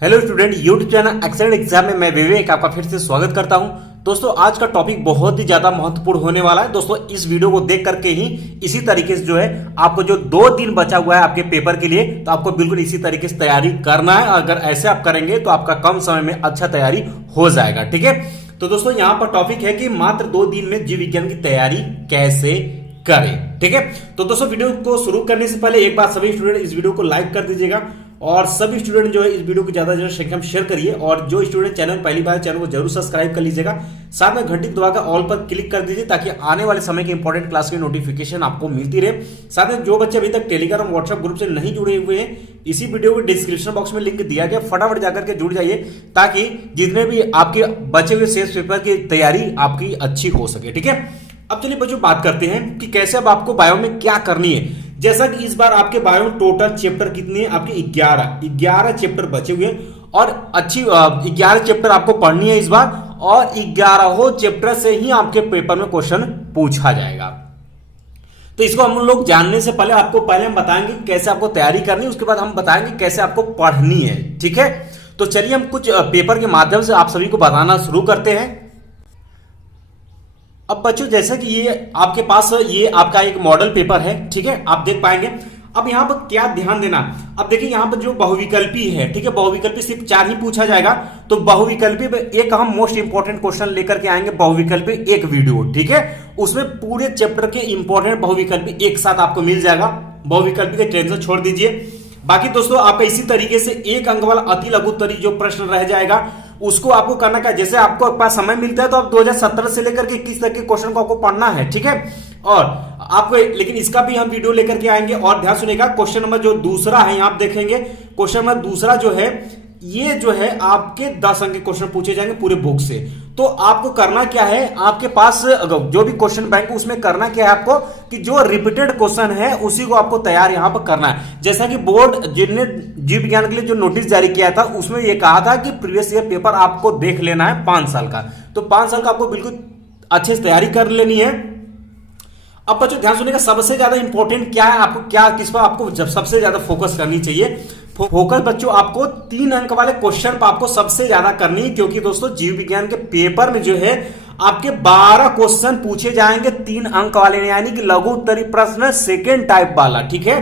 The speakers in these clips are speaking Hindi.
Hello student, YouTube channel excellent exam में मैं विवेक आपका फिर से स्वागत करता हूं। दोस्तों, आज का टॉपिक बहुत ही ज्यादा महत्वपूर्ण होने वाला है। दोस्तों, इस वीडियो को देख करके ही इसी तरीके से जो है आपको जो 2 दिन बचा हुआ है आपके पेपर के लिए, तो आपको बिल्कुल इसी तरीके से तैयारी करना है। अगर ऐसे आप करेंगे तो आपका कम समय में अच्छा तैयारी हो जाएगा। ठीक है, तो दोस्तों यहाँ पर टॉपिक है कि मात्र 2 दिन में जीव विज्ञान की तैयारी कैसे करें। ठीक है, तो दोस्तों वीडियो को शुरू करने से पहले एक बात, सभी स्टूडेंट इस वीडियो को लाइक कर दीजिएगा और सभी स्टूडेंट जो है इस वीडियो को ज्यादा से ज्यादा संख्या में शेयर करिए। और जो स्टूडेंट चैनल पहली बार चैनल को जरूर सब्सक्राइब कर लीजिएगा, साथ में घंटी दबाकर ऑल पर क्लिक कर दीजिए ताकि आने वाले समय की इंपॉर्टेंट क्लास की नोटिफिकेशन आपको मिलती रहे। साथ में जो बच्चे अभी तक टेलीग्राम और व्हाट्सएप ग्रुप से नहीं जुड़े हुए हैं, इसी वीडियो के डिस्क्रिप्शन बॉक्स में लिंक दिया गया, फटाफट जाकर के जुड़ जाइए ताकि जितने भी आपके बचे हुए शेष पेपर की तैयारी आपकी अच्छी हो सके। ठीक है, अब चलिए बच्चों बात करते हैं कि कैसे अब आपको बायो में क्या करनी है। जैसा कि इस बार आपके बायो में टोटल चैप्टर कितने हैं, आपके 11 चैप्टर बचे हुए हैं और अच्छी 11 चैप्टर आपको पढ़नी है इस बार, और 11 चैप्टर से ही आपके पेपर में क्वेश्चन पूछा जाएगा। तो इसको हम लोग जानने से पहले हम बताएंगे कैसे आपको तैयारी करनी है, उसके बाद हम बताएंगे कैसे आपको पढ़नी है। ठीक है, तो चलिए हम कुछ पेपर के माध्यम से आप सभी को बताना शुरू करते हैं। अब बच्चों, जैसे कि ये आपके पास ये आपका एक मॉडल पेपर है, ठीक है, आप देख पाएंगे। अब यहाँ पर क्या ध्यान देना, अब देखिए यहाँ पर जो बहुविकल्पी है, ठीक है, बहुविकल्पी सिर्फ 4 ही पूछा जाएगा। तो बहुविकल्पी पे एक हम मोस्ट इंपोर्टेंट क्वेश्चन लेकर के आएंगे, बहुविकल्पी एक वीडियो, ठीक है, उसमें पूरे चैप्टर के इंपॉर्टेंट बहुविकल्पी एक साथ आपको मिल जाएगा। बहुविकल्पी के टेंशन छोड़ दीजिए। बाकी दोस्तों आपका इसी तरीके से 1 अंक वाला अति लघु उत्तरीय जो प्रश्न रह जाएगा उसको आपको करना क्या, जैसे आपको पास समय मिलता है तो आप 2017 से लेकर के 21 तक के क्वेश्चन को आपको पढ़ना है। ठीक है, और आपको लेकिन इसका भी हम वीडियो लेकर के आएंगे। और ध्यान सुनिएगा, क्वेश्चन नंबर जो दूसरा है यहाँ आप देखेंगे, क्वेश्चन नंबर दूसरा जो है ये जो है आपके 10 अंक के क्वेश्चन पूछे जाएंगे पूरे बुक से। तो आपको करना क्या है, आपके पास जो भी क्वेश्चन बैंक उसमें करना क्या है आपको कि जो रिपीटेड क्वेश्चन है उसी को आपको तैयार यहां पर करना है। जैसा कि बोर्ड जिनने जीव विज्ञान के लिए जो नोटिस जारी किया था उसमें यह कहा था कि प्रीवियस ईयर पेपर आपको देख लेना है 5 साल का, तो 5 साल का आपको बिल्कुल अच्छे से तैयारी कर लेनी है। अब बच्चों ध्यान सुनिएगा, सबसे ज्यादा इंपॉर्टेंट क्या है, आपको क्या किस पर आपको जब सबसे ज्यादा फोकस करनी चाहिए। फोकस बच्चों आपको 3 अंक वाले क्वेश्चन पर आपको सबसे ज्यादा करनी है, क्योंकि दोस्तों जीव विज्ञान के पेपर में जो है आपके 12 क्वेश्चन पूछे जाएंगे 3 अंक वाले, यानी कि लघु उत्तरीय प्रश्न सेकेंड टाइप वाला। ठीक है,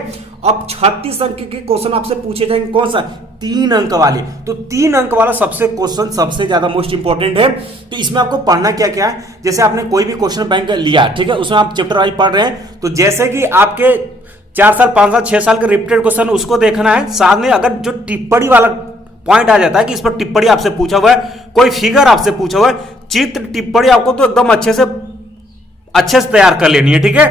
अब 36 अंक के क्वेश्चन आपसे पूछे जाएंगे, कौन सा, 3 अंक वाले। तो 3 अंक वाला सबसे क्वेश्चन सबसे ज्यादा मोस्ट इंपॉर्टेंट है। तो इसमें आपको पढ़ना क्या क्या है, जैसे आपने कोई भी क्वेश्चन बैंक लिया, ठीक है, उसमें आप चैप्टर वाइज पढ़ रहे हैं, तो जैसे कि आपके 4 साल 5 साल 6 साल के रिपीटेड क्वेश्चन उसको देखना है। साथ में अगर जो टिप्पणी वाला पॉइंट आ जाता है कि इस पर टिप्पणी आपसे पूछा हुआ है, कोई फिगर आपसे पूछा हुआ है, चित्र टिप्पणी आपको तो एकदम अच्छे से तैयार कर लेनी है। ठीक है,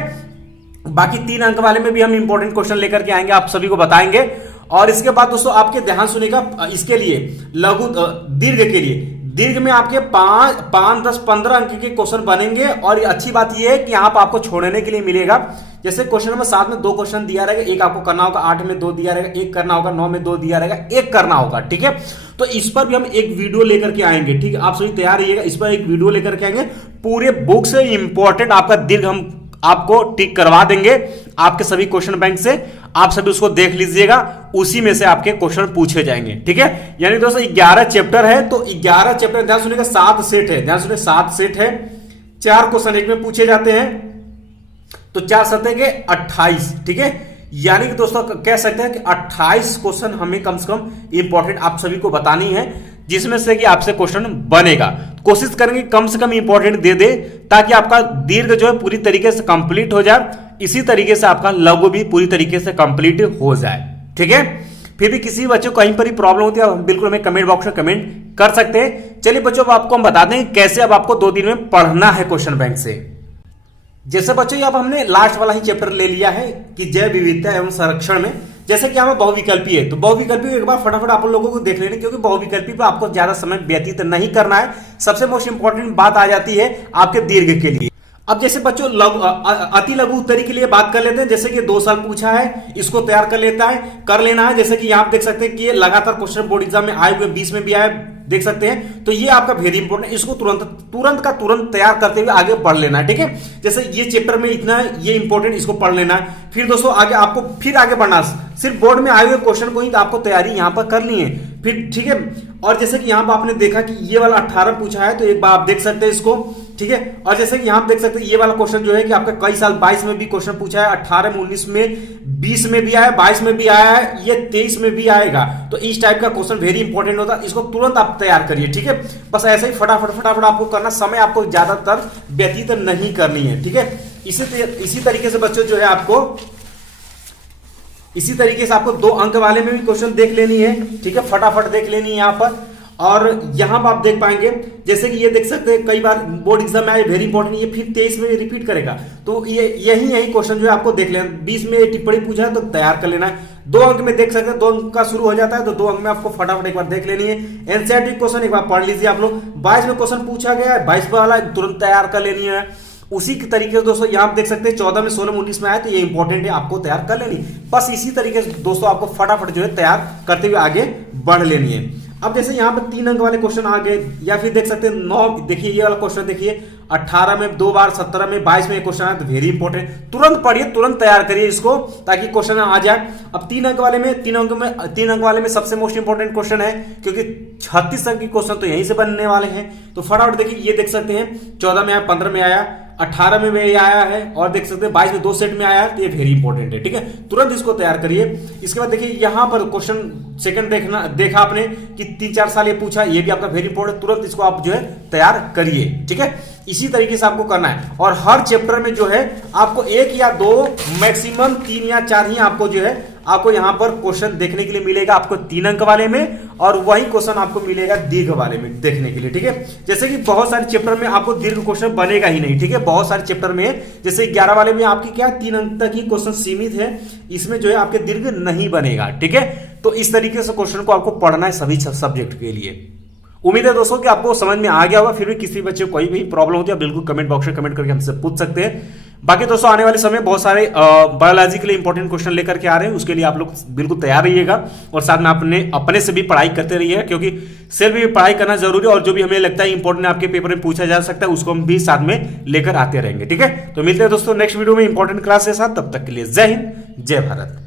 बाकी 3 अंक वाले में भी हम इंपॉर्टेंट क्वेश्चन लेकर के आएंगे, आप सभी को बताएंगे। और इसके बाद दोस्तों आपके ध्यान सुनिएगा, इसके लिए दीर्घ के लिए, दीर्घ में आपके 5, 10, 15 अंक के क्वेश्चन बनेंगे। और अच्छी बात यह है कि यहां पर आपको छोड़ने के लिए मिलेगा, जैसे क्वेश्चन नंबर 7 में 2 क्वेश्चन दिया रहेगा, एक आपको करना होगा, 8 में 2 दिया रहेगा, एक करना होगा, 9 में 2 दिया रहेगा, एक करना होगा। ठीक है, तो इस पर भी हम एक वीडियो लेकर के आएंगे। ठीक है, आप सभी तैयार रहिएगा, इस पर एक वीडियो लेकर के आएंगे, पूरे बुक से इंपॉर्टेंट आपका दीर्घ हम आपको टिक करवा देंगे आपके सभी क्वेश्चन बैंक से। आप सभी उसको देख लीजिएगा, उसी में से आपके क्वेश्चन पूछे जाएंगे। ठीक है, यानी दोस्तों 11 चैप्टर है, तो 11 चैप्टर ध्यान सुनिएगा, 7 सेट है, ध्यान सुनिए 7 सेट है, 4 क्वेश्चन एक में पूछे जाते हैं, तो 4 सतह के 28। ठीक है, यानी कि दोस्तों कह सकते हैं कि 28 क्वेश्चन हमें कम से कम इंपॉर्टेंट आप सभी को बतानी है, जिसमें से कि आपसे क्वेश्चन बनेगा। कोशिश करेंगे कम से कम इंपॉर्टेंट दे दे ताकि आपका दीर्घ जो है पूरी तरीके से कंप्लीट हो जाए, इसी तरीके से आपका लघु भी पूरी तरीके से कंप्लीट हो जाए। ठीक है, फिर भी किसी बच्चों को कहीं पर ही प्रॉब्लम होती है बिल्कुल हमें कमेंट बॉक्स में कमेंट कर सकते हैं। चलिए बच्चों, अब आपको हम बता दें कैसे अब आपको 2 दिन में पढ़ना है क्वेश्चन बैंक से। जैसे बच्चों अब हमने लास्ट वाला ही चैप्टर ले लिया है कि जैव विविधता एवं संरक्षण में, जैसे कि हमें बहुविकल्पी है, तो बहुविकल्पी एक बार फटाफट आप लोगों को देख लेने, क्योंकि बहुविकल्पी पर आपको ज्यादा समय व्यतीत नहीं करना है। सबसे मोस्ट इंपॉर्टेंट बात आ जाती है आपके दीर्घ के लिए। अब जैसे बच्चों अति लघु उत्तरी के लिए बात कर लेते हैं, जैसे कि 2 साल पूछा है, इसको तैयार कर लेना है। जैसे कि आप देख सकते हैं कि ये लगातार क्वेश्चन बोर्ड एग्जाम में आए हुए, 20 में भी आए, देख सकते हैं, तो ये आपका वेरी इंपॉर्टेंट, इसको तुरंत तैयार करते हुए आगे बढ़ लेना है। ठीक है, जैसे ये चैप्टर में इतना है, ये इंपॉर्टेंट, इसको पढ़ लेना है। फिर दोस्तों आगे आपको फिर आगे बढ़ना, सिर्फ बोर्ड में आए हुए क्वेश्चन को ही आपको तैयारी यहां पर करनी है। फिर ठीक है। और जैसे कि यहाँ पर आपने देखा कि ये वाला 18 पूछा है, तो एक बार आप देख सकते हैं इसको, ठीक है। और जैसे कि यहाँ आप देख सकते हैं ये वाला क्वेश्चन जो है कि आपका कई साल 22 में भी क्वेश्चन पूछा है, 18 में, 19 में, 20 में भी आया, 22 में भी आया है, ये 23 में भी आएगा। तो इस टाइप का क्वेश्चन वेरी इंपॉर्टेंट होता है, इसको तुरंत आप तैयार करिए, ठीक है। बस ऐसे ही फटाफट फटाफट आपको करना, समय आपको ज्यादातर व्यतीत नहीं करनी है, ठीक है। इसी तरीके से बच्चों जो है आपको इसी तरीके से आपको 2 अंक वाले में भी क्वेश्चन देख लेनी है, ठीक है, फटाफट देख लेनी है यहाँ पर। और यहां पर आप देख पाएंगे जैसे कि ये देख सकते हैं कई बार बोर्ड एग्जाम में आए, वेरी इंपॉर्टेंट, ये फिर 23 में रिपीट करेगा। तो ये यही क्वेश्चन जो है आपको देख लेना। 20 में टिप्पणी पूछा है तो तैयार कर लेना है। 2 अंक में देख सकते हैं, 2 अंक का शुरू हो जाता है, तो 2 अंक में आपको फटाफट एक बार देख लेनी है। एनसीईआरटी क्वेश्चन एक बार पढ़ लीजिए आप लोग। 22 में क्वेश्चन पूछा गया है, 22 वाला तुरंत तैयार कर लेनी है। उसी के तरीके से दोस्तों यहाँ आप देख सकते हैं 14 में, 16 में, 19 में आया, तो ये इंपॉर्टेंट है, आपको तैयार कर लेनी। बस इसी तरीके से दोस्तों आपको फटाफट जो है तैयार करते हुए आगे बढ़ लेनी है। अब जैसे यहाँ पर 3 अंक वाले क्वेश्चन आ गए, या फिर देख सकते हैं 9, देखिए ये वाला क्वेश्चन देखिए 18 में 2 बार, 17 में, 22 में क्वेश्चन आया, तो वेरी इंपॉर्टेंट, तुरंत पढ़िए, तुरंत तैयार करिए इसको ताकि क्वेश्चन आ जाए। अब 3 अंक वाले में सबसे मोस्ट इंपॉर्टेंट क्वेश्चन है, क्योंकि 36 अंक के क्वेश्चन तो यहीं से बनने वाले हैं। तो फटाफट देखिए, ये देख सकते हैं 14 में आया, 15 में आया, 18 में भी आया है, और देख सकते हैं 22 में 2 सेट में आया है, तो ये वेरी इंपॉर्टेंट है, ठीक है। तुरंत इसको तैयार करिए। इसके बाद देखिए यहां पर क्वेश्चन सेकंड देखा आपने कि 3-4 साल ये पूछा, ये भी आपका वेरी इंपॉर्टेंट, तुरंत इसको आप जो है तैयार करिए, ठीक है। इसी तरीके से आपको करना है। और हर चैप्टर में जो है आपको 1 या 2, मैक्सिमम 3 या 4 ही आपको जो है आपको यहां पर क्वेश्चन देखने के लिए मिलेगा, आपको 3 अंक वाले में, और वही क्वेश्चन आपको मिलेगा दीर्घ वाले में देखने के लिए, ठीक है। जैसे कि बहुत सारे चैप्टर में आपको दीर्घ क्वेश्चन बनेगा ही नहीं, ठीक है। बहुत सारे चैप्टर में जैसे 11 वाले में आपकी क्या 3 अंक तक ही क्वेश्चन सीमित है, इसमें जो है आपके दीर्घ नहीं बनेगा, ठीक है। तो इस तरीके से क्वेश्चन को आपको पढ़ना है सभी सब्जेक्ट के लिए। उम्मीद है दोस्तों कि आपको समझ में आ गया होगा। फिर भी किसी बच्चे को कोई भी प्रॉब्लम होती है, बिल्कुल कमेंट बॉक्स में कमेंट करके हमसे पूछ सकते हैं। बाकी दोस्तों आने वाले समय बहुत सारे बायोलॉजी के लिए इंपॉर्टेंट क्वेश्चन लेकर के आ रहे हैं, उसके लिए आप लोग बिल्कुल तैयार रहिएगा, और साथ में अपने से भी पढ़ाई करते रहिएगा, क्योंकि सेल्फ भी पढ़ाई करना जरूरी है, और जो भी हमें लगता है इंपॉर्टेंट आपके पेपर में पूछा जा सकता है उसको हम भी साथ में लेकर आते रहेंगे, ठीक है। तो मिलते हैं दोस्तों नेक्स्ट वीडियो में इंपॉर्टेंट क्लास के साथ, तब तक के लिए जय हिंद, जय भारत।